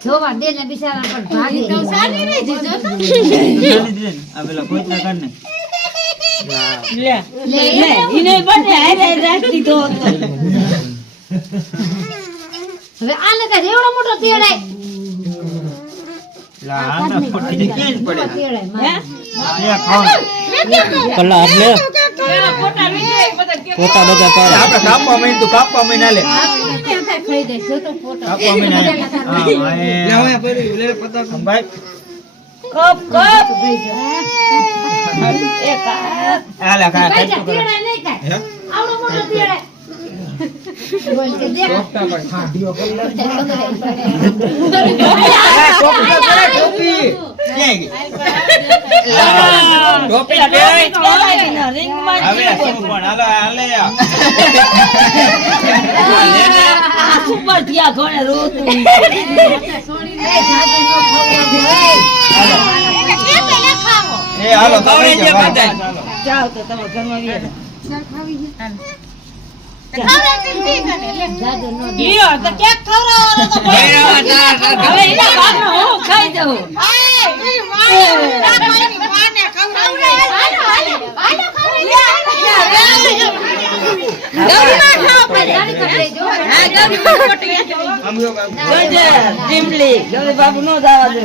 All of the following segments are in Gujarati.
જોવા દે ને બિચારા પર ભાગી હવે આને કઈ રેવડો મોટો તેડાય બાબુ નો જવા દે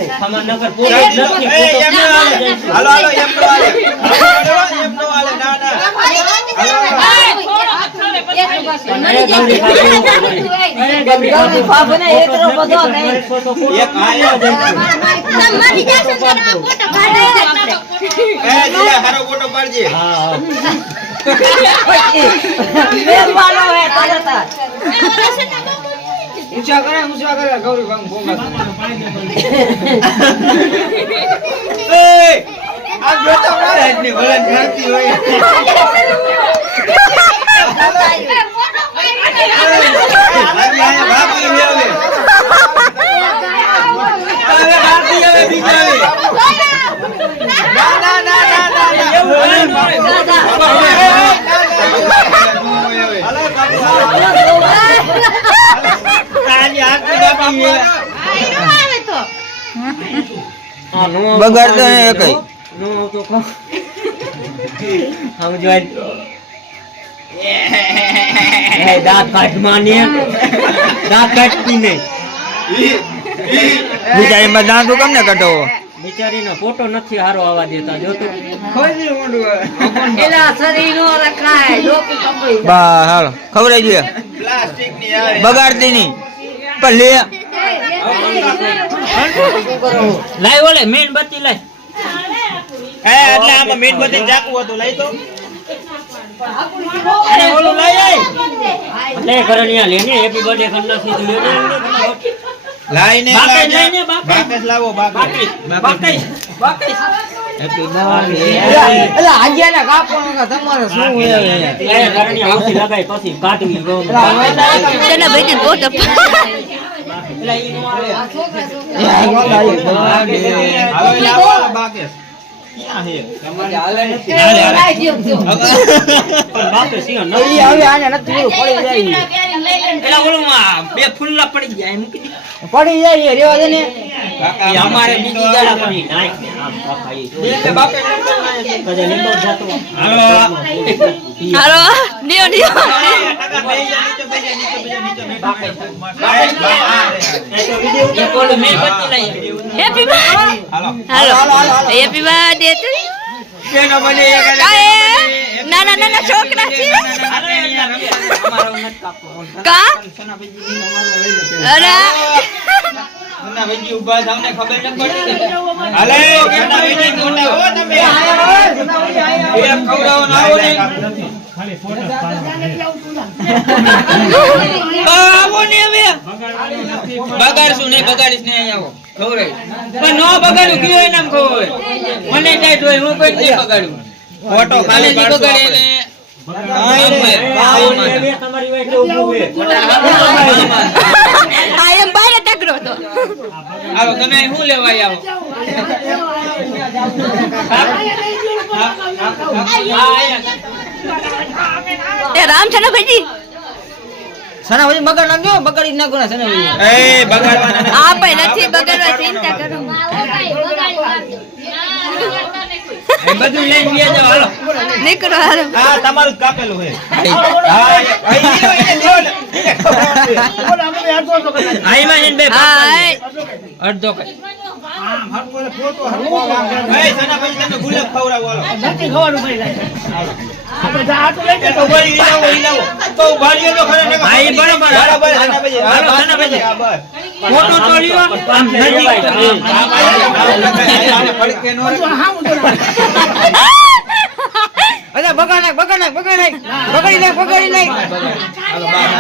ऊंचा करे गौरी बाबू बोंगा આ બેટા મારે એટલી વળન ખાતી હોય બગાડતો ને એકઈ નો તો કો હમ જોઈ એ દાંત કાઢ માને દાંત કાઢતી ને બિચારી માં દાંત કેમ ને કાઢો બિચારીનો ફોટો નથી હારો આવવા દેતા જો તો ખોજી મોંડું એલા શરીર નો રખાય લોકી કંપઈ બા હાલો ખવરાઈ દે પ્લાસ્ટિક ની આવે બગાડતી ની પર લે લાઈ ઓલે મીણબત્તી લાઈ એટલે આમાં મીણબત્તી ચાકુ હતું લઈ તો અરે ઓલું લઈ આય લે કરણિયા લેને હેપી બર્થડે કરના થી લે લાઈને લાઈને બાકેસ લાવો બાકેસ હેપી બર્થડે એટલે આજ્યાના કાપવાનો તમારે શું હોય એ કરણિયા આવતી લગાઈ પછી કાટવી ગો તેના ભાઈને બોટ એટલે ઈ નો આવે હાલો બાકેસ ક્યાં હે તમારે હાલે નથી હાલે પણ બાપે સિંહ નવી આવે આને નથી પડી જાય એલા ઓલું બે ફૂલલા પડી જાય મૂકી દી પડી જાય રેવા દે ને કાકા અમારે બીજી જાડા પડી નાખ ને આમ કાકાઈ એટલે બાપે કદે લીંબો જાતો હાલો નિયો કાકા બે નીચે બાપે એ તો વિડિયો કે કોલ મે બત્તી લઈ happy birthday hello happy birthday to કેનો બને ના છોકરા છે અમારો નત કાપો કા અરે ના વેજી ઊભા થાવ ને ખબર ન પડી હાલે ઘણા વેજી મોટા હો તમે એ ખવડાવો ના આવો ને ખાલી ફોટો આવો ને હવે બગાડશું નહીં બગાડીશ ને અહીં આવો ખવડાઈ પણ નો બગાડ્યું કયો એનામ ખવડાવે મને જાય તો હું કોઈ નહીં બગાડ્યું ફોટો ખાલી બગાડે ને તમારી વાય કેવું હોય આ એમ બારે ટકરો તો આવો તમે શું લેવા આવો એ રામ છે ને ભાઈજી સના ભાઈ બગાડ નાખ્યો બગાડી નાખો ને સના ભાઈ એ બગાડવાના આ પણ નથી બગાડવા ચિંતા કરો એ બધું લઈને ગયા જાવ હાલો નીકળો હાલો આ તમારું જ કાપેલું છે હા આઈમાં એને બે અડધો કઈ એ સના ભાઈ તમે ગુલાબ ખવડાવો હાલો નથી ખવાનું ભાઈ આપણે જા આટો લઈ તો બળી લાવો ઈ તો ભાળીઓ તો ખરે હા ઈ બરાબર બરાબર સના ભાઈ હાલો સના ભાઈ બસ ફોટો તો લ્યો આમ નજીક આને ફડકે નો અરે બગાડ નાખ બગાડી નાખ બગાડી નાખ હાલો બહાર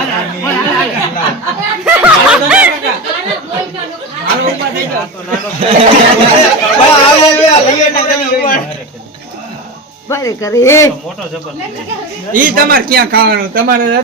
હાલો ઉભા થઈ જાઓ બા આવે લઈએ ને કરી બારે કરે ઈ તમારે ક્યાં ખાવાનું તમારે